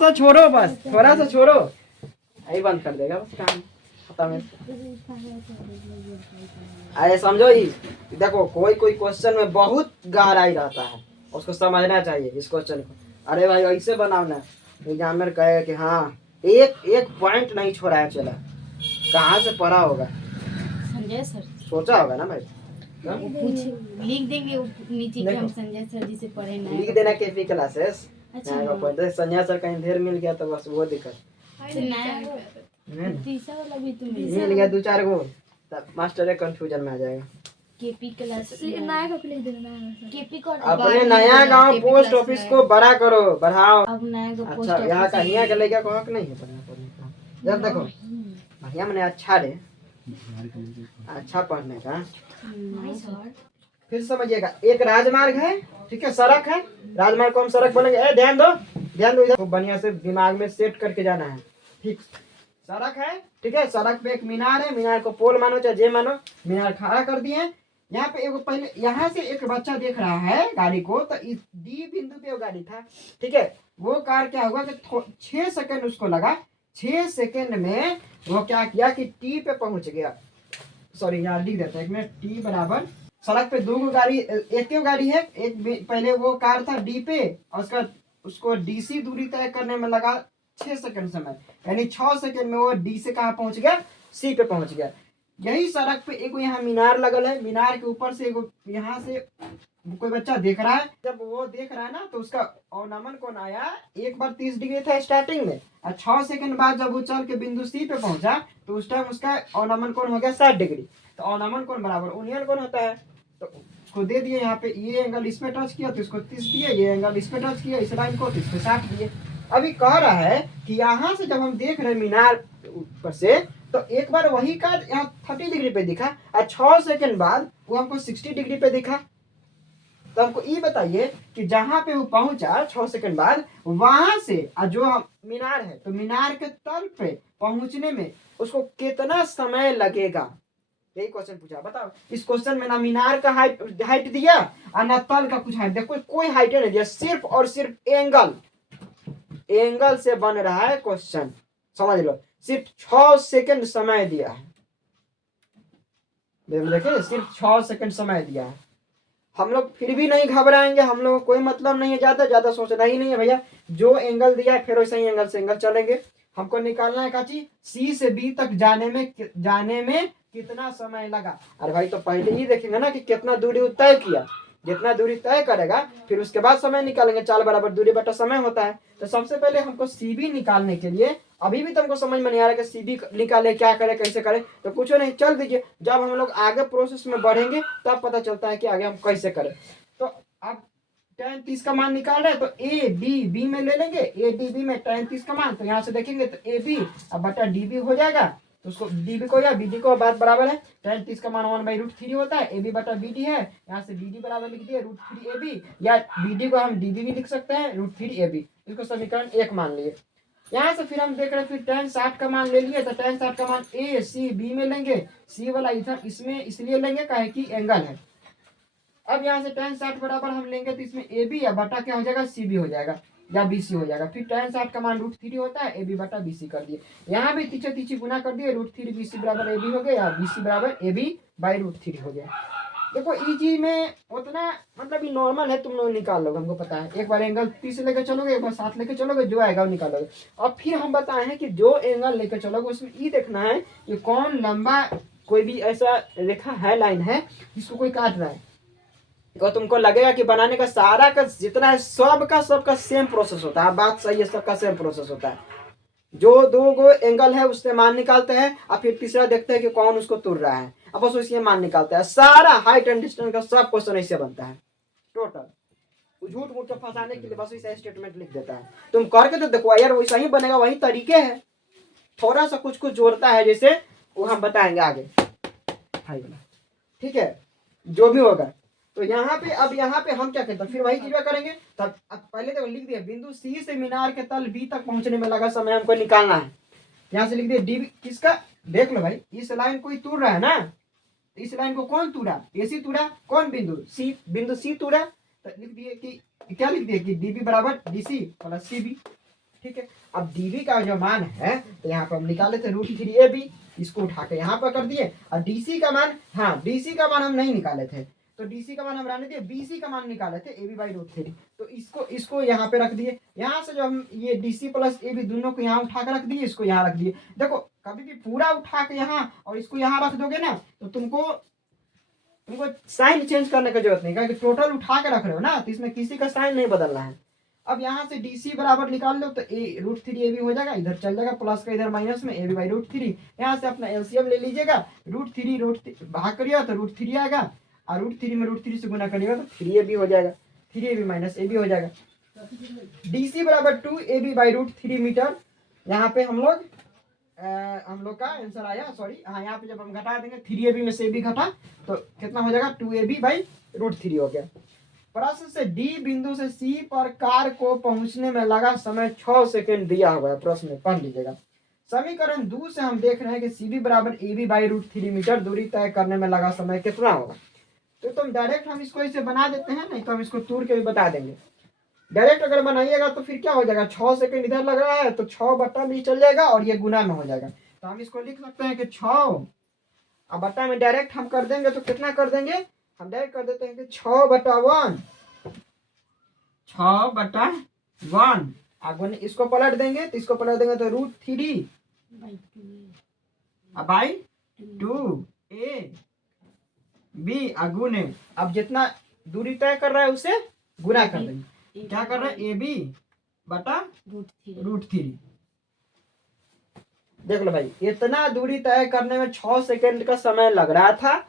तो छोड़ो बस, थोड़ा सा छोड़ो, यही बंद कर देगा बस, काम खत्म है। अरे समझो ही, देखो कोई कोई क्वेश्चन में बहुत गहराई रहता है, उसको समझना चाहिए इस क्वेश्चन को। अरे भाई ऐसे बनाओ ना, एग्जामिनर कहे कि हाँ एक एक पॉइंट नहीं छोड़ा है, चला कहाँ से पढ़ा होगा, संजय सर सोचा होगा ना भाई। पूछ लिख देंगे नीचे कि हम संजय सर जी से पढ़े ना, लिख देना केपी क्लासेस। अच्छा संजय सर कहीं ढेर मिल गया तो बस वो दिक्कत, तीसरा वाला भी तुम मिल गया 2-4 गो तब मास्टर कंफ्यूजन में आ जाएगा। केपी क्लास नया को लिख देना, केपी को अपने नया गांव पोस्ट ऑफिस को बड़ा करो, बढ़ाओ। अब नया को पोस्ट अच्छा यहाँ ऑफिस का हिया के लड़का को हक नहीं है पढ़ने का। जब देखो भैया मैंने अच्छा रे, अच्छा पढ़ने का। फिर समझिएगा, एक राजमार्ग है, ठीक है, सड़क है, राजमार्ग को हम सड़क बोलेंगे। ध्यान दो इधर, खूब बढ़िया से दिमाग में सेट करके जाना है। ठीक, सड़क है, ठीक है, सड़क पे एक मीनार है, मीनार को पोल मानो चाहे जे मानो, मीनार खड़ा कर दिए। यहाँ पे एक पहले यहाँ से एक बच्चा देख रहा है गाड़ी को, तो इस डी बिंदु पे वो गाड़ी था, ठीक है। वो कार क्या हुआ कि 6 सेकंड उसको लगा, 6 सेकंड में वो क्या किया कि टी पे पहुंच गया। सॉरी यहाँ लिख देता है एक मिनट, टी बराबर, सड़क पे 2 गाड़ी, एक गाड़ी है, एक पहले वो कार था डी पे, और उसको डीसी दूरी तय करने में लगा 6 सेकंड समय, यानी 6 सेकंड में वो डी से कहाँ पहुंच गया, सी पे पहुंच गया। यही सड़क पे एक यहाँ मीनार लगल है, मीनार के ऊपर से यहाँ से कोई बच्चा देख रहा है। जब वो देख रहा है ना तो उसका अवनमन कोण आया, एक बार 30 डिग्री था स्टार्टिंग में, और 6 सेकंड बाद जब वो चल के बिंदु सी पे पहुंचा तो उस टाइम उसका अवनमन कोण हो गया 60 डिग्री। तो अवनमन कोण बराबर उन्नयन कोण होता है, तो उसको दे दिए यहाँ पे, ये एंगल इस पे टच किया तो इसको 30 दिए, ये एंगल इस पे टच किया इस लाइन को तो इस पे 60 दिए। अभी कह रहा है कि यहाँ से जब हम देख रहे हैं मीनार ऊपर से, तो एक बार वही का यहाँ 30 डिग्री पे दिखा, और 6 सेकंड बाद वो हमको 60 डिग्री पे दिखा। तो हमको ये बताइए कि जहां पे वो पहुंचा 6 सेकंड बाद, वहां से जो मीनार है, तो मीनार के तल पे पहुंचने में उसको कितना समय लगेगा, यही क्वेश्चन पूछा। बताओ, इस क्वेश्चन में ना मीनार का हाइट दिया और ना तल का कुछ हाइट, देखो कोई हाइट नहीं दिया, सिर्फ और सिर्फ एंगल से बन रहा है क्वेश्चन, समझ लो। सिर्फ 6 सेकंड समय दिया है, देखिए सिर्फ 6 सेकंड समय दिया है। हम लोग फिर भी नहीं घबराएंगे, हम लोग को कोई मतलब नहीं है, ज्यादा सोचना ही नहीं है भैया, जो एंगल दिया है फिर वैसे ही एंगल से एंगल चलेंगे। हमको निकालना है काची, सी से बी तक जाने में कितना समय लगा। अरे भाई तो पहले ही देखेंगे ना कि कितना दूरी तय किया, जितना दूरी तय करेगा फिर उसके बाद समय निकालेंगे, चाल बराबर दूरी बटा समय होता है। तो सबसे पहले हमको सीबी निकालने के लिए, अभी भी तुमको समझ में नहीं आ रहा कि सीबी निकाले, क्या करे, कैसे करे, तो कुछ नहीं, चल दीजिए, जब हम लोग आगे प्रोसेस में बढ़ेंगे तब पता चलता है कि आगे हम कैसे करें। तो अब tan 30 का मान निकाल रहे हैं, तो ए बी बी में ले लेंगे, ए डी बी में tan 30 का मान, तो यहाँ से देखेंगे तो ए बी अब बटा डी बी हो जाएगा, तो उसको डीबी को या बीडी को बात बराबर है, tan 30 का मान 1/√3 होता है, ए बी बटा बी डी है, यहाँ से बी डी बराबर लिख दिए √3 ए बी, या बी डी को हम डी बी भी लिख सकते हैं √3 ए बी, इसको समीकरण 1 मान लिए। यहाँ से फिर हम देख रहे हैं, फिर tan 60 का मान ले लिए, तो tan 60 का मान ए सी बी में लेंगे, सी वाला इधर इसमें इसलिए लेंगे काहे कि एंगल है। अब यहाँ से tan 60 बराबर हम लेंगे तो इसमें ए बी या बटा क्या हो जाएगा, सी बी हो जाएगा या बी सी हो जाएगा। फिर tan 60 का मान √3 होता है, ए बी बटा बी सी कर दिए, यहाँ भी तीछे तीछी गुना कर दिए, √3 बी सी बराबर ए बी हो गया, या बी सी बराबर ए बी बाई √3 हो गया। देखो इजी में उतना मतलब ये नॉर्मल है, तुम लोग निकाल लोगे, हमको पता है। एक बार एंगल 30 लेकर चलोगे, एक बार 7 लेकर चलोगे, जो आएगा वो निकालोगे। और फिर हम बताए हैं कि जो एंगल लेकर चलोगे उसमें ये देखना है कि कौन लंबा, कोई भी ऐसा रेखा है, लाइन है जिसको कोई काट रहा है, और तुमको लगेगा कि बनाने का सारा का जितना है सबका सेम प्रोसेस होता है। बात सही है, सबका सेम प्रोसेस होता है। जो 2 गो एंगल है उससे मान निकालते हैं, और फिर तीसरा देखते हैं कि कौन उसको तोड़ रहा है, अब बस उससे मान निकालते हैं। सारा हाइट एंड डिस्टेंस का सब क्वेश्चन ऐसे बनता है टोटल। झूठ मूठ के फंसाने के लिए बस ऐसा स्टेटमेंट लिख देता है। तुम करके तो देखो यार, वैसा ही बनेगा, वही तरीके है, थोड़ा सा कुछ जोड़ता है, जैसे वो हम बताएंगे आगे, ठीक है, जो भी होगा। तो यहाँ पे अब यहाँ पे हम क्या करते हैं, फिर वही चीज करेंगे। तब अब पहले तो लिख दिया बिंदु सी से मीनार के तल बी तक पहुंचने में लगा समय हमको निकालना है। यहाँ से लिख दिया डी किसका, देख लो भाई, इस लाइन को ही तोड़ रहा है ना, इस लाइन को कौन तोड़ा, एसी तोड़ा, कौन बिंदु सी तोड़ा, तो लिख दिए कि क्या लिख दिए कि डीबी बराबर डीसी प्लस सीबी। ठीक है। अब dv का जो मान है तो यहाँ पर हम निकाले थे √3ab, इसको उठा के यहाँ पर कर दिए। और dc का मान, हाँ dc का मान हम नहीं निकाले थे, तो dc का मान हम रहने दिए, bc का मान निकाले थे ab/√3, तो इसको यहाँ पे रख दिए। यहाँ से जो हम ये dc प्लस ab दोनों को यहाँ उठा के रख दिए, इसको यहाँ रख दिए। देखो कभी भी पूरा उठा के यहाँ और इसको यहाँ रख दोगे ना तो तुमको साइन चेंज करने की जरूरत नहीं, क्योंकि टोटल उठा के रख रहे हो ना, तो इसमें किसी का साइन नहीं बदलना है। अब यहाँ से DC बराबर निकाल लो तो √3ab हो जाएगा, इधर चल जाएगा प्लस का, इधर माइनस में ab/√3। यहाँ से अपना LCM ले लीजिएगा, √3 भाग करिएगा तो √3 आएगा, और √3 में √3 से गुना करिएगा तो 3ab हो जाएगा, 3ab माइनस ab हो जाएगा। DC बराबर 2ab/√3 मीटर। यहाँ पे हम लोग का आंसर आया, सॉरी हाँ, यहाँ पे जब हम घटा देंगे 3ab में से ab घटा तो कितना हो जाएगा, 2ab/√3 हो गया। प्रश्न से D बिंदु से C पर कार को पहुंचने में लगा समय 6 सेकंड दिया हुआ है, प्रश्न में पढ़ लीजिएगा। समीकरण 2 से हम देख रहे हैं कि CB बराबर AB/√3 मीटर दूरी तय करने में लगा समय कितना होगा। तो तुम डायरेक्ट हम इसको ऐसे बना देते हैं, नहीं तो हम इसको तोड़ के भी बता देंगे। डायरेक्ट अगर बनाइएगा तो फिर क्या हो जाएगा, 6 सेकंड इधर लग रहा है तो 6 बट्टा में चल जाएगा और ये गुना में हो जाएगा। तो हम इसको लिख सकते हैं कि 6 अब बट्टा में डायरेक्ट हम कर देंगे तो कितना कर देंगे, हम डायरेक्ट कर देते हैं कि 6/1, 6/1। अब इसको पलट देंगे तो √3 2ab गुने, अब जितना दूरी तय कर रहा है उसे गुना कर देंगे। क्या कर रहे हैं, ab/√3। देख लो भाई, इतना दूरी तय करने में 6 सेकंड का समय लग रहा था,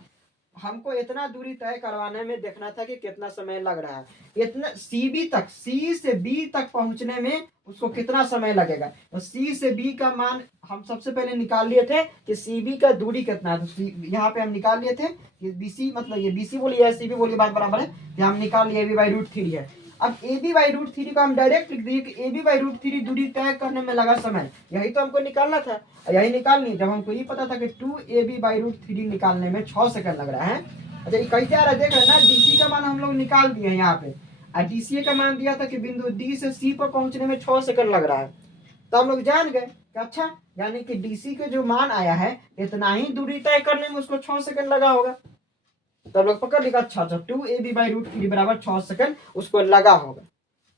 हमको इतना दूरी तय करवाने में देखना था कि कितना समय लग रहा है। इतना C से B तक पहुंचने में उसको कितना समय लगेगा। तो C से B का मान हम सबसे पहले निकाल लिए थे कि CB का दूरी कितना है, तो यहाँ पे हम निकाल लिए थे कि BC, मतलब ये BC बोलिए या CB बोलिए, बात बराबर है कि हम निकाल लिए ab/√3 है। अब ab/√3 को हम डायरेक्ट लिख दिए कि ab/√3 दूरी तय करने में लगा समय, यही तो हमको निकालना था, यही निकालनी। जब हमको ये पता था कि 2ab/√3 निकालने में 6 सेकंड लग रहा है। अच्छा ये कैसे आ रहा है देख रहे हैं ना, DC का मान हम लोग निकाल दिए हैं यहाँ पे, और DCA का मान दिया था कि बिंदु D से C पर पहुंचने में 6 सेकंड लग रहा है। तो हम लोग जान गए कि अच्छा, यानी कि DC के जो मान आया है इतना ही दूरी तय करने में उसको 6 सेकंड लगा होगा। तो हम लोग पकड़ लिखा, अच्छा 2ab/√3 बराबर 6 सेकंड उसको लगा होगा।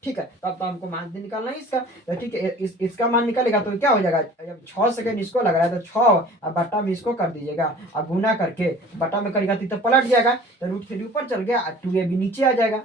ठीक है, तब तो हमको मान निकालना है इसका। तो ठीक है, इसका मान निकालेगा तो क्या हो जाएगा, जब 6 सेकंड इसको लग रहा है तो 6 अब बट्टा में इसको कर दीजिएगा, अब गुना करके बट्टा में करिएगा तो पलट जाएगा, तो √3 ऊपर चल गया और 2ab नीचे आ जाएगा।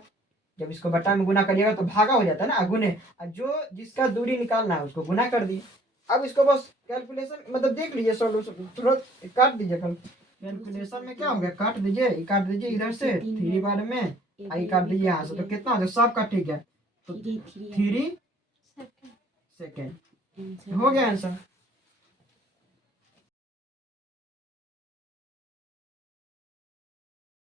जब इसको बट्टा में गुना करिएगा तो भागा हो जाता है ना, गुने, जो जिसका दूरी निकालना है उसको गुना कर दिए। अब इसको बस कैलकुलेशन मतलब देख लीजिए, सॉल्यूशन थोड़ा काट दीजिए, कैलकुलेशन में क्या हो गया, काट दीजिए इधर से 3 बार में, आई काट दीजिए यहाँ से, तो कितना हो गया, सब का ठीक है, तो 3 सेकंड हो गया आंसर।